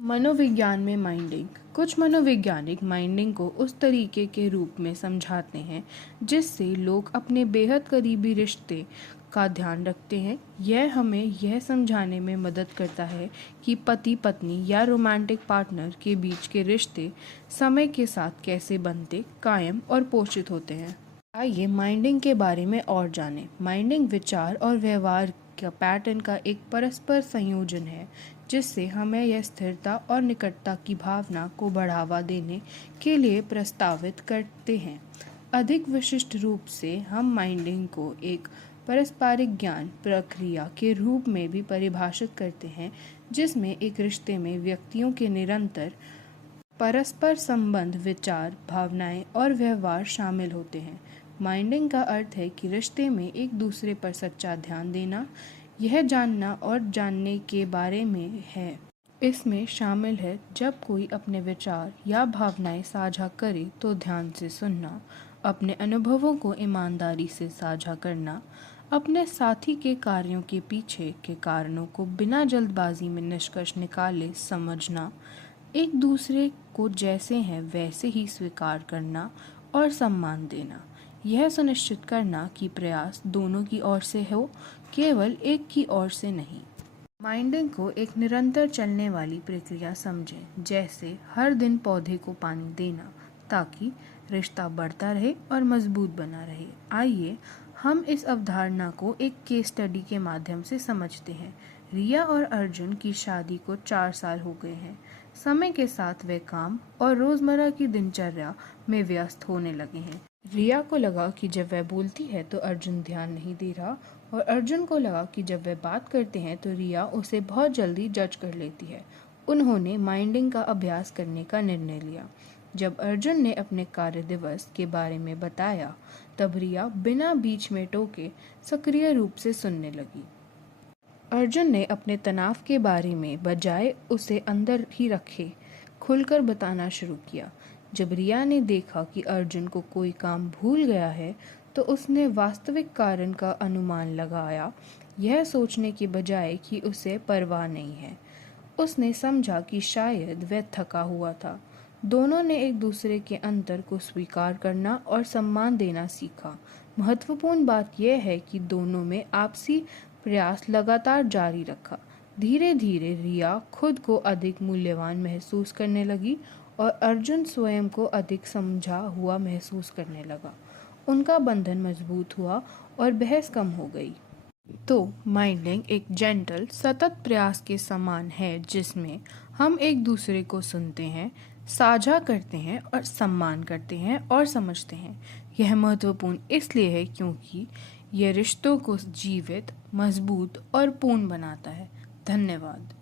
मनोविज्ञान में माइंडिंग। कुछ मनोवैज्ञानिक माइंडिंग को उस तरीके के रूप में समझाते हैं जिससे लोग अपने बेहद करीबी रिश्ते का ध्यान रखते हैं। यह हमें यह समझाने में मदद करता है कि पति पत्नी या रोमांटिक पार्टनर के बीच के रिश्ते समय के साथ कैसे बनते, कायम और पोषित होते हैं। आइए माइंडिंग के बारे में और जानें। माइंडिंग विचार और व्यवहार का पैटर्न का एक परस्पर संयोजन है जिससे हमें यह स्थिरता और निकटता की भावना को बढ़ावा देने के लिए प्रस्तावित करते हैं। अधिक विशिष्ट रूप से हम माइंडिंग को एक पारस्परिक ज्ञान प्रक्रिया के रूप में भी परिभाषित करते हैं जिसमें एक रिश्ते में व्यक्तियों के निरंतर परस्पर संबंध, विचार, भावनाएं और व्यवहार शामिल होते हैं। माइंडिंग का अर्थ है कि रिश्ते में एक दूसरे पर सच्चा ध्यान देना, यह जानना और जानने के बारे में है। इसमें शामिल है जब कोई अपने विचार या भावनाएं साझा करे तो ध्यान से सुनना, अपने अनुभवों को ईमानदारी से साझा करना, अपने साथी के कार्यों के पीछे के कारणों को बिना जल्दबाजी में निष्कर्ष निकाले समझना, एक दूसरे को जैसे हैं वैसे ही स्वीकार करना और सम्मान देना। यह सुनिश्चित करना कि प्रयास दोनों की ओर से हो, केवल एक की ओर से नहीं। माइंडिंग को एक निरंतर चलने वाली प्रक्रिया समझें, जैसे हर दिन पौधे को पानी देना ताकि रिश्ता बढ़ता रहे और मजबूत बना रहे। आइए हम इस अवधारणा को एक केस स्टडी के माध्यम से समझते हैं। रिया और अर्जुन की शादी को 4 साल हो गए हैं। समय के साथ वे काम और रोजमर्रा की दिनचर्या में व्यस्त होने लगे हैं। रिया को लगा कि जब वह बोलती है तो अर्जुन ध्यान नहीं दे रहा और अर्जुन को लगा कि जब वह बात करते हैं तो रिया उसे बहुत जल्दी जज कर लेती है। उन्होंने माइंडिंग का अभ्यास करने का निर्णय लिया। जब अर्जुन ने अपने कार्य दिवस के बारे में बताया तब रिया बिना बीच में टोके सक्रिय रूप से सुनने लगी। अर्जुन ने अपने तनाव के बारे में बजाय उसे अंदर ही रखे खुलकर बताना शुरू किया। जब रिया ने देखा कि अर्जुन को कोई काम भूल गया है तो उसने वास्तविक कारण का अनुमान लगाया, यह सोचने के बजाय कि उसे परवाह नहीं है। उसने समझा कि शायद वह थका हुआ था। दोनों ने एक दूसरे के अंतर को स्वीकार करना और सम्मान देना सीखा। महत्वपूर्ण बात यह है कि दोनों में आपसी प्रयास लगातार जारी रखा। धीरे धीरे रिया खुद को अधिक मूल्यवान महसूस करने लगी और अर्जुन स्वयं को अधिक समझा हुआ महसूस करने लगा। उनका बंधन मजबूत हुआ और बहस कम हो गई। तो माइंडिंग एक जेंटल सतत प्रयास के समान है जिसमें हम एक दूसरे को सुनते हैं, साझा करते हैं और सम्मान करते हैं और समझते हैं। यह महत्वपूर्ण इसलिए है क्योंकि यह रिश्तों को जीवित, मजबूत और पूर्ण बनाता है। धन्यवाद।